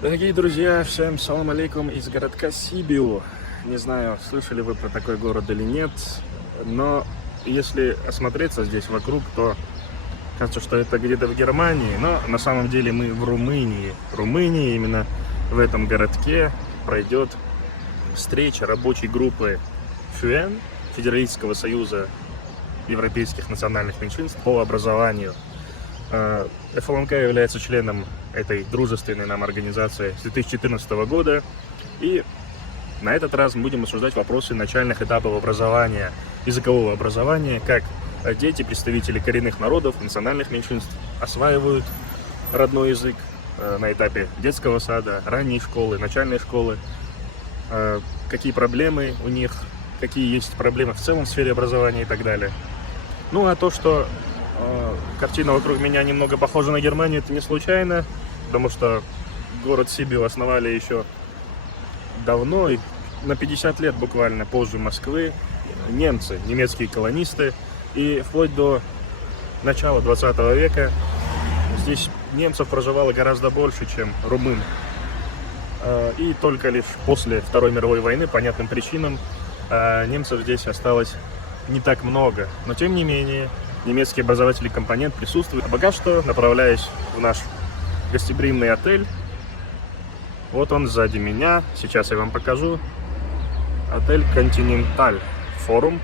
Дорогие друзья, всем салам алейкум из городка Сибиу. Не знаю, слышали вы про такой город или нет, но если осмотреться здесь вокруг, то кажется, что это где-то в Германии, но на самом деле мы в Румынии. В Румынии, именно в этом городке, пройдет встреча рабочей группы ФЮЭН, Федералистского союза европейских национальных меньшинств по образованию. ФЛНК является членом этой дружественной нам организации с 2014 года, и на этот раз мы будем обсуждать вопросы начальных этапов образования, языкового образования, как дети, представители коренных народов, национальных меньшинств осваивают родной язык на этапе детского сада, ранней школы, начальной школы, какие проблемы у них, какие есть проблемы в целом в сфере образования и так далее. Ну а то, что картина вокруг меня немного похожа на Германию, это не случайно, потому что город Сибиу основали еще давно, на 50 лет буквально позже Москвы, немцы, немецкие колонисты, и вплоть до начала 20 века здесь немцев проживало гораздо больше, чем румын. И только лишь после Второй мировой войны, по понятным причинам, немцев здесь осталось не так много, но тем не менее немецкий образовательный компонент присутствует. А пока что, направляясь в наш гостеприимный отель, вот он сзади меня, сейчас я вам покажу, отель Континенталь Форум.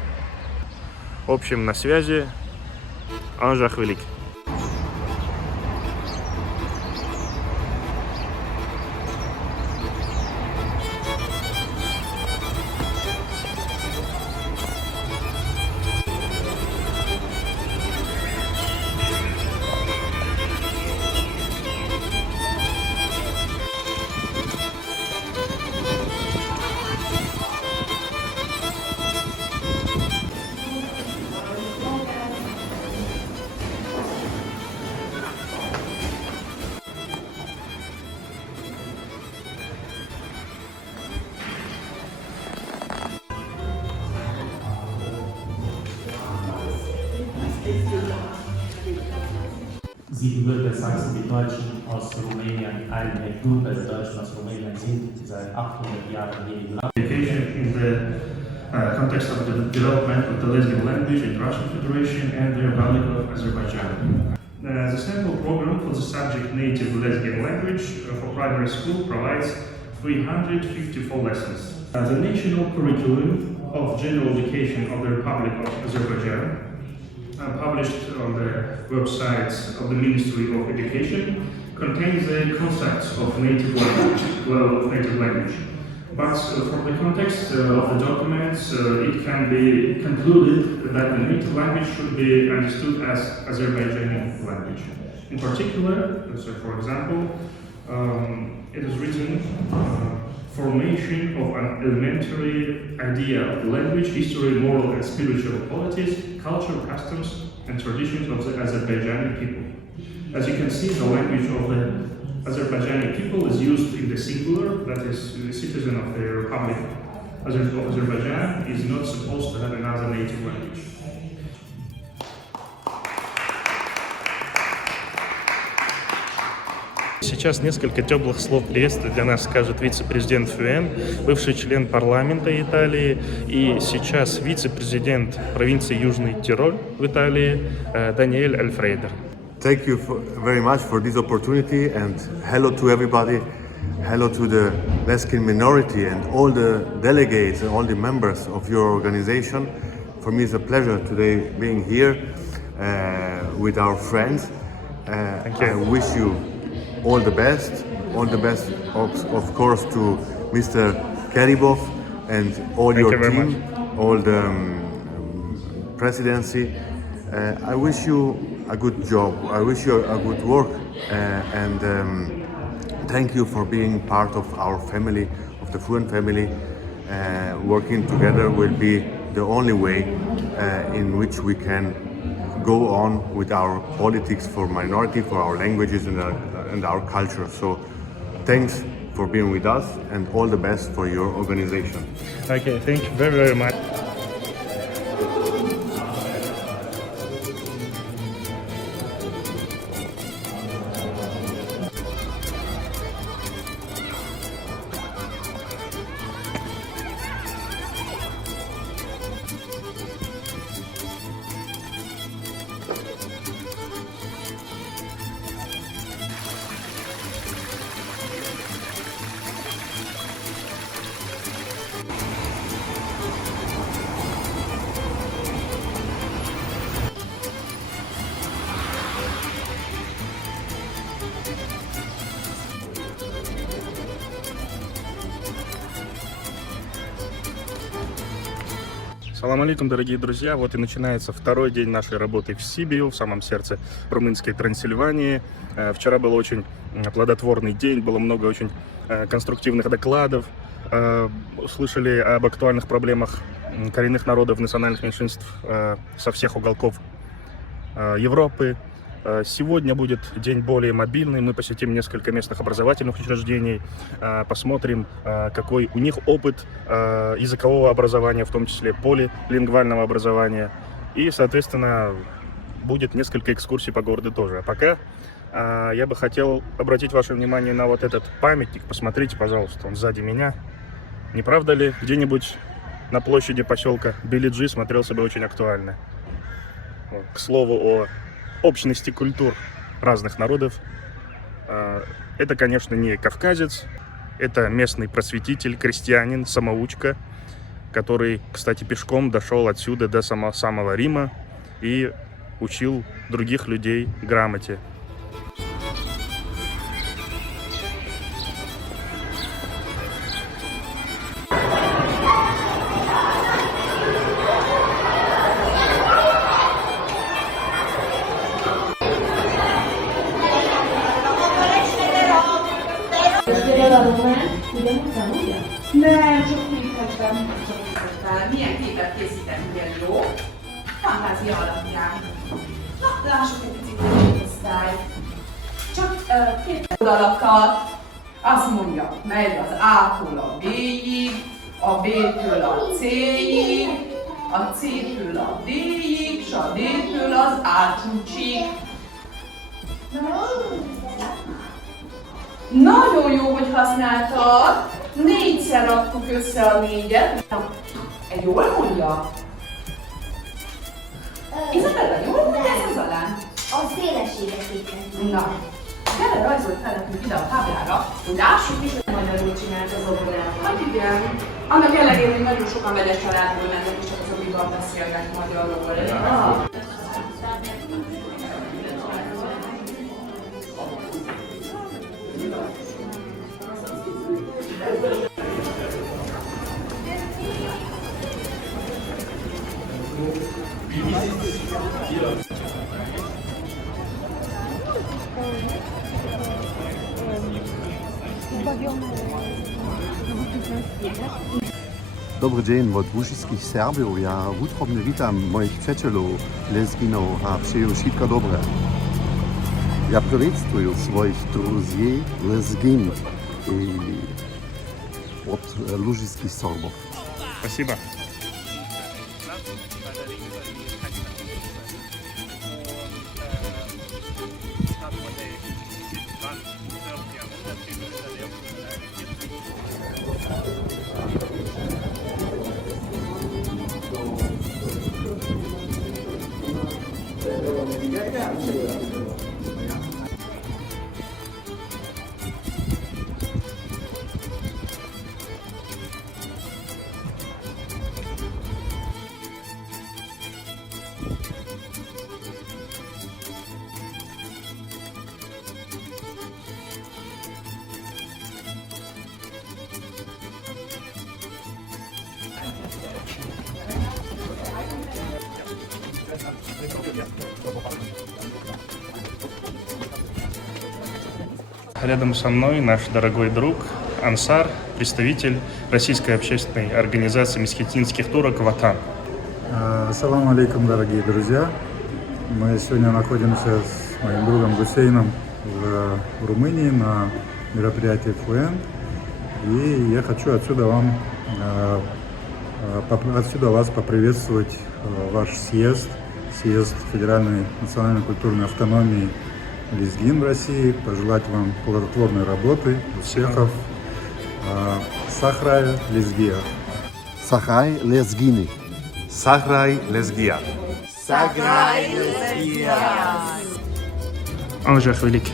В общем, на связи Анжах Великий. Sie würde sagen, die Deutschen aus Rumänien, eine Gruppe der Deutschen aus Rumänien sind seit 800 Jahren hier im Land. Education in the context of the development of the lesbian language in Russian Federation and the Republic of Azerbaijan. The sample program for the subject native lesbian language for primary school provides 354 lessons. The national curriculum of general education of the Republic of Azerbaijan, published on the websites of the Ministry of Education, contains the concepts of native language. But from the context of the documents, it can be concluded that the native language should be understood as Azerbaijani language. In particular, so for example, it is written formation of an elementary idea of language, history, moral and spiritual qualities, culture, customs and traditions of the Azerbaijani people. As you can see, the language of the Azerbaijani people is used in the singular, that is, the citizen of the Republic of Azerbaijan is not supposed to have another native language. Сейчас несколько теплых слов приветствия для нас скажет вице-президент ФЮЭН, бывший член парламента Италии и сейчас вице-президент провинции Южный Тироль в Италии Даниэль Альфрейдер. Thank you very much for this opportunity and hello to everybody. Hello to the Lesbian minority and all the delegates and all the members of your organization. For me it's a pleasure today being here with our friends. Thank you. I wish you all the best of course to Mr. Karibov and all Thank your you very team, all the presidency. I wish you a good job, I wish you a good work and thank you for being part of our family, of the FUEN family. Working together will be the only way in which we can go on with our politics for minority, for our languages and our culture. So thanks for being with us and all the best for your organization. Okay, thank you very, very much. Салам алейкум, дорогие друзья. Вот и начинается второй день нашей работы в Сибиу, в самом сердце румынской Трансильвании. Вчера был очень плодотворный день, было много очень конструктивных докладов. Услышали об актуальных проблемах коренных народов, национальных меньшинств со всех уголков Европы. Сегодня будет день более мобильный. Мы посетим несколько местных образовательных учреждений, посмотрим, какой у них опыт языкового образования, в том числе полилингвального образования. И, соответственно, будет несколько экскурсий по городу тоже. А пока я бы хотел обратить ваше внимание на вот этот памятник. Посмотрите, пожалуйста, он сзади меня. Не правда ли, где-нибудь на площади поселка Билиджи смотрелся бы очень актуально? К слову о общности культур разных народов. Это, конечно, не кавказец, это местный просветитель, крестьянин, самоучка, который, кстати, пешком дошел отсюда до самого Рима и учил других людей грамоте. Nem, csak képekben. Milyen képet készíteni ilyen jó? Fantázia alapján. Na, lássuk egy picit a osztály. Csak két oldalakat, azt mondja, megy az A-tól a B-ig, a B-től a C-ig, a C-től a D-ig, és a D-től az A-csúcsig. Nagyon jó, hogy használtad. 4-szer raktuk össze a 4-et. Egy jól mondja? Izabella, jól mondja ez az alán? A szélességet képezi. Na, gyere, rajzolj fel nekünk ide a táblára, hogy lássuk is, hogy magyarul csinált az óvodában. Hát igen. Annak ellenére, hogy nagyon sokan vegyes családból mennek, és csak az obiban beszélnek magyarul. Dobry dzień od łużyskich Serbiów. Ja utropnie witam moich przyjaciół, lesginów, a przyjął wszystko dobre. Ja приветствую swoich друзей, lesgin i od łużyskich Serbów. Спасибо. Рядом со мной наш дорогой друг Ансар, представитель российской общественной организации месхетинских турок «Ватан». Ассаламу алейкум, дорогие друзья. Мы сегодня находимся с моим другом Гусейном в Румынии на мероприятии ФУЭН. И я хочу отсюда вас поприветствовать ваш съезд Федеральной национальной культурной автономии Лезгин в России, пожелать вам плодотворной работы, успехов. Сахрай Лезгия. Сахрай Лезгини. Сахрай Лезгия. Саграй Лезгия. Алжах великий.